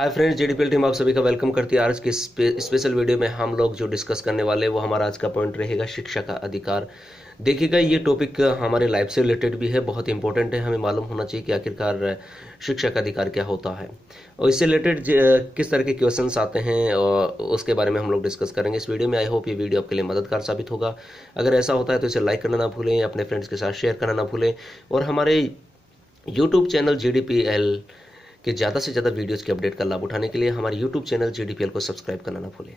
Hi friends, जेडीपीएल team आप सभी का वेलकम करती है। आज के स्पेशल वीडियो में हम लोग जो डिस्कस करने वाले हैं वो हमारा आज का पॉइंट रहेगा शिक्षा का अधिकार। देखिएगा, ये टॉपिक हमारे लाइफ से रिलेटेड भी है, बहुत इंपॉर्टेंट है। हमें मालूम होना चाहिए कि आखिरकार शिक्षा का अधिकार क्या होता है और इससे रिलेटेड किस तरह के क्वेश्चंस आते हैं और उसके बारे में हम लोग डिस्कस करेंगे इस वीडियो में। आई होप ये वीडियो आपके लिए मददगार साबित होगा। अगर ऐसा होता है तो इसे लाइक करना ना भूलें, अपने फ्रेंड्स के साथ शेयर करना ना भूलें और हमारे यूट्यूब चैनल जेडीपीएल कि ज़्यादा से ज़्यादा वीडियोज़ के अपडेट का लाभ उठाने के लिए हमारे यूट्यूब चैनल जेडीपीएल को सब्सक्राइब करना ना भूलें।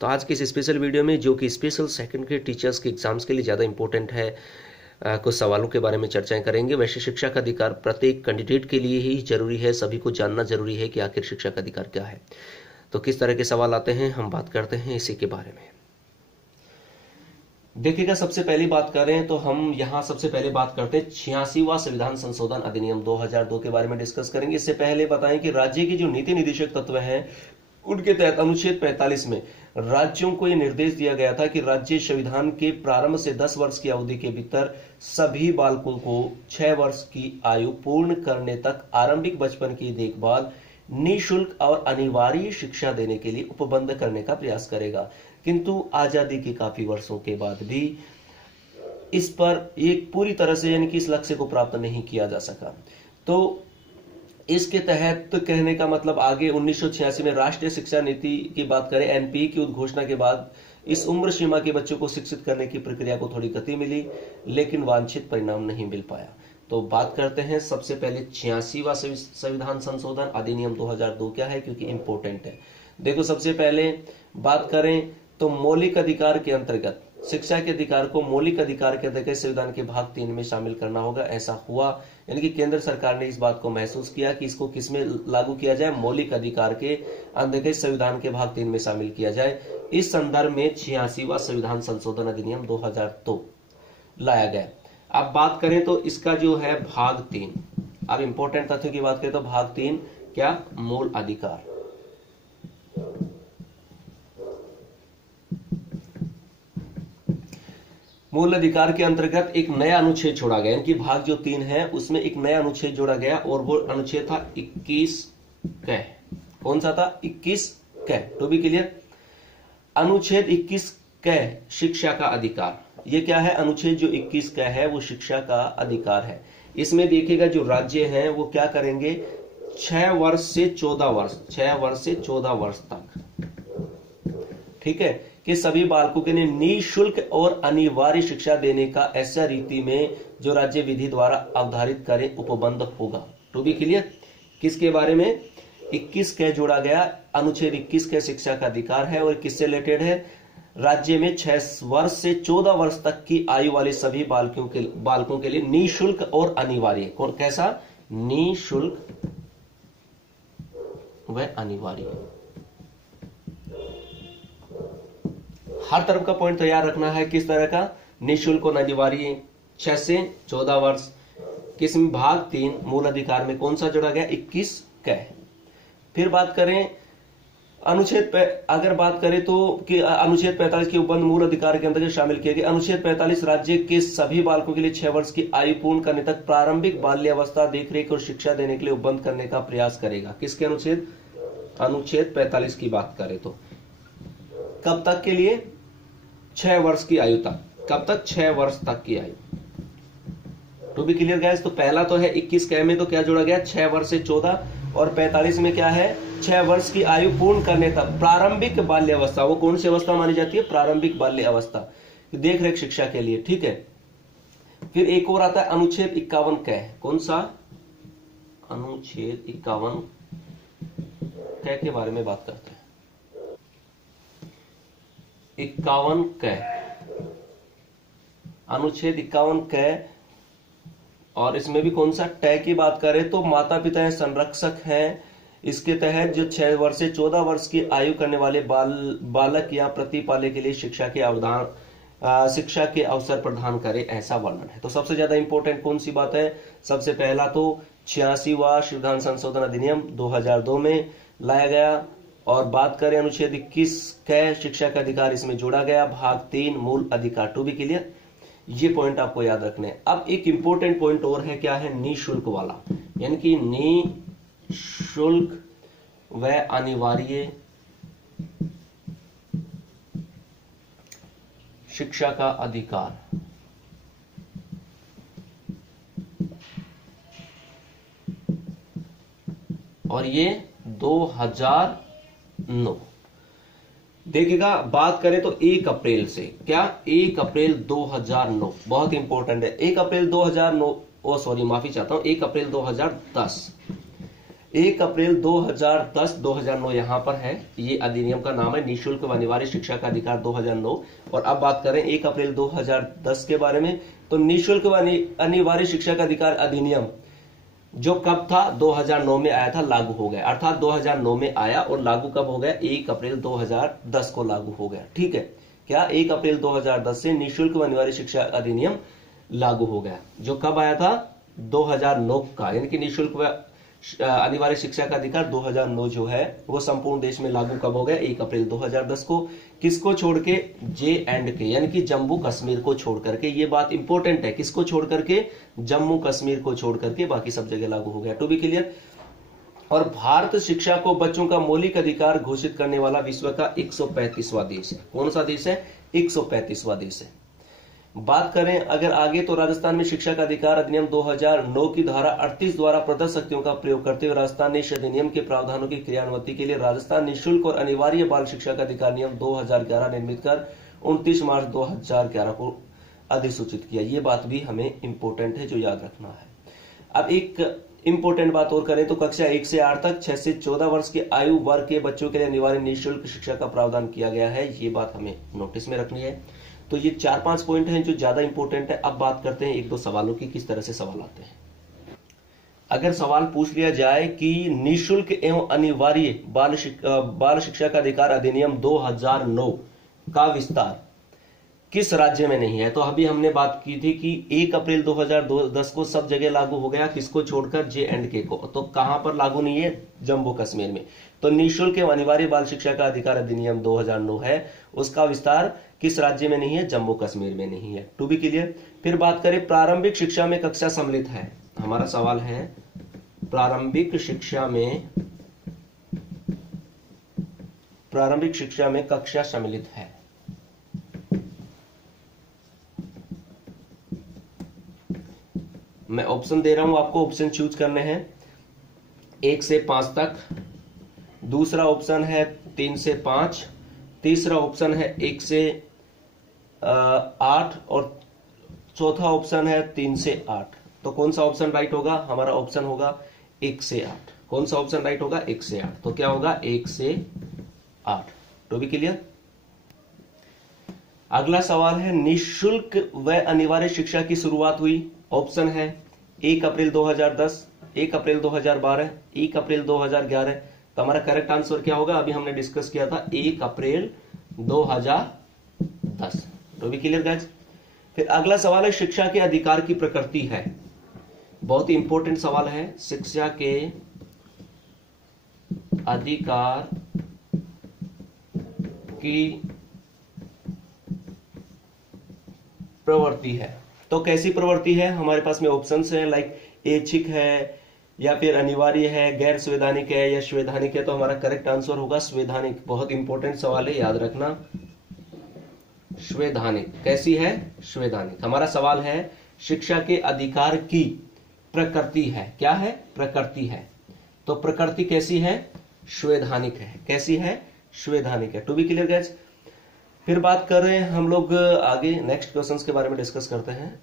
तो आज की इस स्पेशल वीडियो में, जो कि स्पेशल सेकंड के टीचर्स के एग्जाम्स के लिए ज़्यादा इंपॉर्टेंट है, कुछ सवालों के बारे में चर्चाएं करेंगे। वैसे शिक्षा का अधिकार प्रत्येक कैंडिडेट के लिए ही जरूरी है, सभी को जानना जरूरी है कि आखिर शिक्षा का अधिकार क्या है। तो किस तरह के सवाल आते हैं, हम बात करते हैं इसी के बारे में। देखिएगा, सबसे पहली बात करें तो हम यहाँ सबसे पहले बात करते हैं 86वां संविधान संशोधन अधिनियम 2002 के बारे में डिस्कस करेंगे। इससे पहले बताएं कि राज्य की जो नीति निदेशक तत्व हैं उनके तहत अनुच्छेद 45 में राज्यों को यह निर्देश दिया गया था कि राज्य संविधान के प्रारंभ से 10 वर्ष की अवधि के भीतर सभी बालकों को 6 वर्ष की आयु पूर्ण करने तक आरंभिक बचपन की देखभाल, निःशुल्क और अनिवार्य शिक्षा देने के लिए उपबंध करने का प्रयास करेगा। किंतु आजादी के काफी वर्षों के बाद भी इस पर एक पूरी तरह से यानी कि इस लक्ष्य को प्राप्त नहीं किया जा सका। तो इसके तहत तो कहने का मतलब आगे 1986 में राष्ट्रीय शिक्षा नीति की बात करें, एनपी की उद्घोषणा के बाद इस उम्र सीमा के बच्चों को शिक्षित करने की प्रक्रिया को थोड़ी गति मिली, लेकिन वांछित परिणाम नहीं मिल पाया। तो बात करते हैं सबसे पहले 86वां संविधान संशोधन अधिनियम 2002 क्या है, क्योंकि इंपोर्टेंट है। देखो, सबसे पहले बात करें तो मौलिक अधिकार के अंतर्गत शिक्षा के अधिकार को मौलिक अधिकार के अंतर्गत संविधान के भाग 3 में शामिल करना होगा। ऐसा हुआ, यानी कि केंद्र सरकार ने इस बात को महसूस किया कि इसको किसमें लागू किया जाए, मौलिक अधिकार के अंतर्गत संविधान के भाग 3 में शामिल किया जाए। इस संदर्भ में 86वां संविधान संशोधन अधिनियम 2002 लाया गया। अब बात करें तो इसका जो है भाग 3, अब इंपॉर्टेंट तथ्यों की बात करें तो भाग 3 क्या, मूल अधिकार। मूल अधिकार के अंतर्गत एक नया अनुच्छेद जोड़ा गया, यानी कि भाग जो 3 है उसमें एक नया अनुच्छेद जोड़ा गया और वो अनुच्छेद था 21 क। कौन सा था? 21 क। टू बी क्लियर, अनुच्छेद 21 क शिक्षा का अधिकार। ये क्या है? अनुच्छेद जो 21 क है वो शिक्षा का अधिकार है। इसमें देखिएगा जो राज्य हैं वो क्या करेंगे, 6 वर्ष से 14 वर्ष, 6 वर्ष से 14 वर्ष तक, ठीक है, कि सभी बालकों के लिए निःशुल्क और अनिवार्य शिक्षा देने का ऐसा रीति में जो राज्य विधि द्वारा अवधारित करें उपबंध होगा। टू बी क्लियर, किसके बारे में? 21 क जोड़ा गया। अनुच्छेद 21 क शिक्षा का अधिकार है और किससे रिलेटेड है? राज्य में 6 वर्ष से 14 वर्ष तक की आयु वाले सभी बालकों के लिए निःशुल्क और अनिवार्य। कौन कैसा? निःशुल्क व अनिवार्य। हर तरफ का पॉइंट तैयार रखना है। किस तरह का? निःशुल्क और अनिवार्य, 6 से 14 वर्ष। किस में? भाग 3 मूल अधिकार में कौन सा जोड़ा गया? 21 क। फिर बात करें अनुच्छेद अगर बात करें तो कि अनुच्छेद 45 के उपबंध मूल अधिकार के अंतर्गत शामिल किए गए। अनुच्छेद 45 राज्य के सभी बालकों के लिए 6 वर्ष की आयु पूर्ण करने तक प्रारंभिक बाल्यावस्था देखरेख और शिक्षा देने के लिए उपबंध करने का प्रयास करेगा। किसके अनुच्छेद? अनुच्छेद 45 की बात करें तो कब तक के लिए? 6 वर्ष की आयु तक। कब तक? 6 वर्ष तक की आयु। टू बी क्लियर गाइस, तो पहला तो है 21 क में तो क्या जोड़ा गया? 6 वर्ष से 14, और 45 में क्या है? 6 वर्ष की आयु पूर्ण करने तक प्रारंभिक बाल्य अवस्था। वो कौन सी अवस्था मानी जाती है? प्रारंभिक बाल्य अवस्था, देख रेख शिक्षा के लिए, ठीक है। फिर एक और आता है अनुच्छेद 51 क। कौन सा? अनुच्छेद 51 क के बारे में बात करते हैं। 51 क, अनुच्छेद 51 क, और इसमें भी कौन सा? ट की बात करें तो माता पिता संरक्षक हैं। इसके तहत जो 6 वर्ष से 14 वर्ष की आयु करने वाले बालक या प्रतिपाले के लिए शिक्षा के अवसर प्रदान करे, ऐसा वर्णन है। तो सबसे ज्यादा इंपॉर्टेंट कौन सी बात है? सबसे पहला तो 86वां संविधान संशोधन अधिनियम 2002 में लाया गया, और बात करें अनुच्छेद 21 क शिक्षा का अधिकार, इसमें जोड़ा गया। भाग 3 मूल अधिकार। टू बी क्लियर, ये पॉइंट आपको याद रखने हैं। अब एक इंपॉर्टेंट पॉइंट और है, क्या है? निःशुल्क वाला, यानी कि निःशुल्क व अनिवार्य शिक्षा का अधिकार। और ये 2009। देखिएगा, बात करें तो 1 अप्रैल से, क्या 1 अप्रैल 2009 बहुत इंपॉर्टेंट है। 1 अप्रैल 2009, ओ सॉरी माफी चाहता हूं, 1 अप्रैल 2010, 1 अप्रैल 2010 2009 यहां पर है। ये अधिनियम का नाम है निःशुल्क व अनिवार्य शिक्षा का अधिकार 2009। और अब बात करें 1 अप्रैल 2010 के बारे में, तो निःशुल्क व अनिवार्य शिक्षा का अधिकार अधिनियम जो कब था, 2009 में आया था, लागू हो गया। अर्थात 2009 में आया और लागू कब हो गया, 1 अप्रैल 2010 को लागू हो गया। ठीक है, क्या 1 अप्रैल 2010 से निःशुल्क व अनिवार्य शिक्षा अधिनियम लागू हो गया, जो कब आया था, 2009 का, यानी कि निःशुल्क व अनिवार्य शिक्षा का अधिकार 2009 जो है वो संपूर्ण देश में लागू कब हो गया, 1 अप्रैल 2010 को। किसको छोड़ के, J&K यानी कि जम्मू कश्मीर को छोड़ करके। ये बात इंपॉर्टेंट है, किसको छोड़ करके, जम्मू कश्मीर को छोड़ करके, बाकी सब जगह लागू हो गया। To be clear. और भारत शिक्षा को बच्चों का मौलिक अधिकार घोषित करने वाला विश्व का 135वां देश है। कौन सा देश है, 135वां देश है। बात करें अगर आगे, तो राजस्थान में शिक्षा का अधिकार अधिनियम 2009 की धारा 38 द्वारा प्रदत्त शक्तियों का प्रयोग करते हुए राजस्थान ने इस अधिनियम के प्रावधानों की क्रियान्वयन के लिए राजस्थान निःशुल्क और अनिवार्य बाल शिक्षा का अधिकार नियम 2011 निर्मित कर 29 मार्च 2011 को अधिसूचित किया। ये बात भी हमें इंपॉर्टेंट है, जो याद रखना है। अब एक इंपॉर्टेंट बात और करें तो कक्षा 1 से 8 तक 6 से 14 वर्ष के आयु वर्ग के बच्चों के लिए अनिवार्य निःशुल्क शिक्षा का प्रावधान किया गया है। ये बात हमें नोटिस में रखनी है। तो ये 4-5 पॉइंट हैं जो ज्यादा इंपॉर्टेंट है। अब बात करते हैं 1-2 सवालों की, किस तरह से सवाल आते हैं। अगर सवाल पूछ लिया जाए कि निःशुल्क एवं अनिवार्य बाल शिक्षा का अधिकार अधिनियम 2009 का विस्तार किस राज्य में नहीं है, तो अभी हमने बात की थी कि 1 अप्रैल 2010 को सब जगह लागू हो गया, किसको छोड़कर, J&K को। तो कहां पर लागू नहीं है, जम्मू कश्मीर में। तो निःशुल्क एवं अनिवार्य बाल शिक्षा का अधिकार अधिनियम 2009 है, उसका विस्तार किस राज्य में नहीं है, जम्मू कश्मीर में नहीं है। To be clear. फिर बात करें प्रारंभिक शिक्षा में कक्षा सम्मिलित है। हमारा सवाल है प्रारंभिक शिक्षा में कक्षा सम्मिलित है। मैं ऑप्शन दे रहा हूं आपको, ऑप्शन चूज करने हैं 1 से 5 तक, दूसरा ऑप्शन है 3 से 5, तीसरा ऑप्शन है 1 से 8 और चौथा ऑप्शन है 3 से 8। तो कौन सा ऑप्शन राइट होगा, हमारा ऑप्शन होगा 1 से 8। कौन सा ऑप्शन राइट होगा, 1 से 8। तो क्या होगा, 1 से 8। To be clear. अगला सवाल है निःशुल्क व अनिवार्य शिक्षा की शुरुआत हुई। ऑप्शन है 1 अप्रैल 2010, 1 अप्रैल 2012, 1 अप्रैल 2011। तो हमारा करेक्ट आंसर क्या होगा, अभी हमने डिस्कस किया था 1 अप्रैल 2010। तो भी क्लियर गाइस। फिर अगला सवाल है शिक्षा के अधिकार की प्रकृति है। बहुत ही इंपॉर्टेंट सवाल है, शिक्षा के अधिकार की प्रवृत्ति है। तो कैसी प्रवृत्ति है, हमारे पास में ऑप्शंस हैं, लाइक ऐच्छिक है या फिर अनिवार्य है, गैर संवैधानिक है या संवैधानिक है। तो हमारा करेक्ट आंसर होगा संवैधानिक। बहुत इंपॉर्टेंट सवाल है, याद रखना, संवैधानिक। कैसी है, संवैधानिक। हमारा सवाल है शिक्षा के अधिकार की प्रकृति है। क्या है, प्रकृति है। तो प्रकृति कैसी है, संवैधानिक है। कैसी है, संवैधानिक है। To be clear guys. फिर बात कर रहे हैं हम लोग आगे, नेक्स्ट क्वेश्चंस के बारे में डिस्कस करते हैं।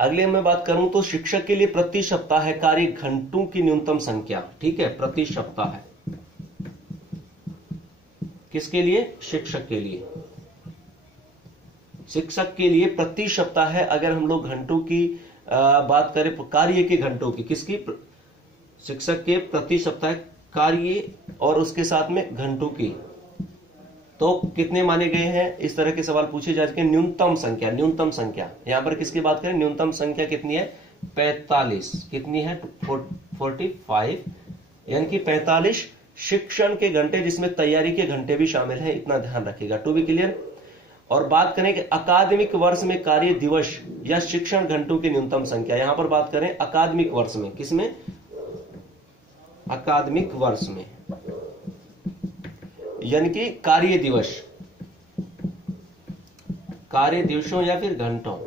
अगले मैं बात करूं तो शिक्षक के लिए प्रति सप्ताह है कार्य घंटों की न्यूनतम संख्या। ठीक है, प्रति सप्ताह है, किसके लिए, शिक्षक के लिए। शिक्षक के लिए प्रति सप्ताह है। अगर हम लोग घंटों की बात करें, कार्य के घंटों की, किसकी, शिक्षक के प्रति सप्ताह कार्य और उसके साथ में घंटों की, तो कितने माने गए हैं। इस तरह के सवाल पूछे जा सके। न्यूनतम संख्या, न्यूनतम संख्या यहां पर किसकी बात करें, न्यूनतम संख्या कितनी है, 45। कितनी है, 45, यानी कि 45 शिक्षण के घंटे, जिसमें तैयारी के घंटे भी शामिल हैं, इतना ध्यान रखिएगा। To be clear. और बात करें कि अकादमिक वर्ष में कार्य दिवस या शिक्षण घंटों की न्यूनतम संख्या, यहां पर बात करें अकादमिक वर्ष में, किसमें, अकादमिक वर्ष में, यानी कि कार्य दिवसों या फिर घंटों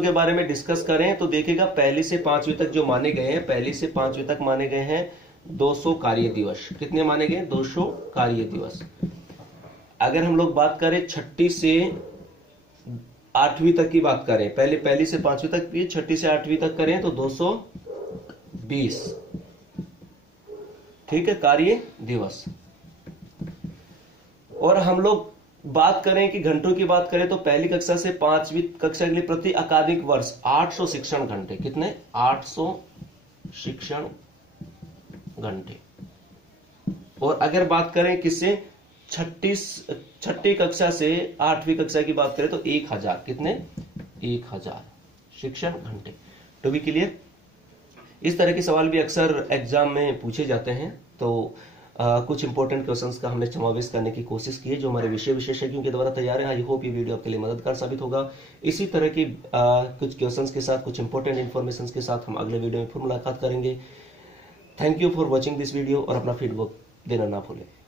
के बारे में डिस्कस करें तो देखिएगा पहली से पांचवीं तक जो माने गए हैं, पहली से पांचवीं तक माने गए हैं 200 कार्य दिवस। कितने माने गए? 200 कार्य दिवस। अगर हम लोग बात करें छठी से आठवीं तक की बात करें, पहली से पांचवीं तक की, छठी से आठवीं तक करें तो 220, ठीक है, कार्य दिवस। और हम लोग बात करें कि घंटों की बात करें तो पहली कक्षा से पांचवी कक्षा के लिए प्रति अकादमिक वर्ष 800 शिक्षण घंटे। कितने? 800 शिक्षण घंटे। और अगर बात करें किससे, छठी कक्षा से आठवीं कक्षा की बात करें तो 1000। कितने? 1000 शिक्षण घंटे। टू बी क्लियर, इस तरह के सवाल भी अक्सर एग्जाम में पूछे जाते हैं, तो कुछ इंपॉर्टेंट क्वेश्चंस का हमने समावेश करने की कोशिश की है जो हमारे विषय विशेषज्ञों के द्वारा तैयार है। आई होप ये वीडियो आपके लिए मददगार साबित होगा। इसी तरह की कुछ क्वेश्चंस के साथ, कुछ इंपॉर्टेंट इन्फॉर्मेशन के साथ हम अगले वीडियो में फिर मुलाकात करेंगे। Thank you for watching this video और अपना फीडबैक देना ना भूलें।